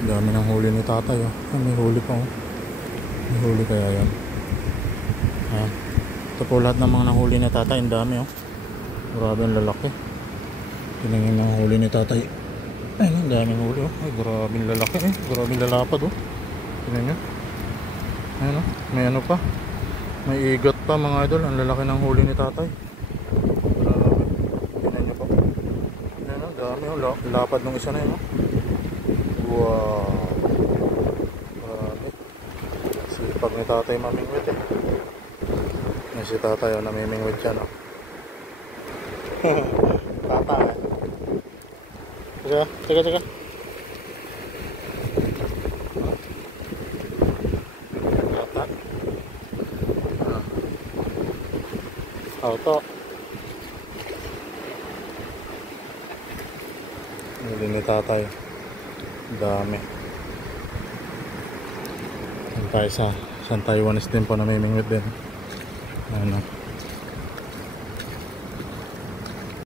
Dami ng huli ni tatay, oh. May huli pa, oh. May huli kaya yan. Ayan. Ito po lahat ng mga nahuli ni tatay. Ang dami, oh. Grabe ang lalaki. Tingnan yung mga huli ni tatay. Ayun, ang daming huli, oh. Ay, grabe ang lalaki, eh. Grabe ang lalapad, oh. Tingnan nyo. Ayun, oh. May ano pa. May igat pa, mga idol. Ang lalaki ng huli ni tatay. Grabe. Tingnan nyo pa. Ayun, oh. Dami, oh. Lapad ng isa na yun, oh. Wow. Grabe. Sipag ni tatay mamingwit, eh. Yan si tatay, oh. Namimingwit siya, no. Tatay, eh. Teka. Tata. Auto. Huli ni tatay. Dami. Yan tayo sa San Taiwanese din po, namimingwit din. Ano.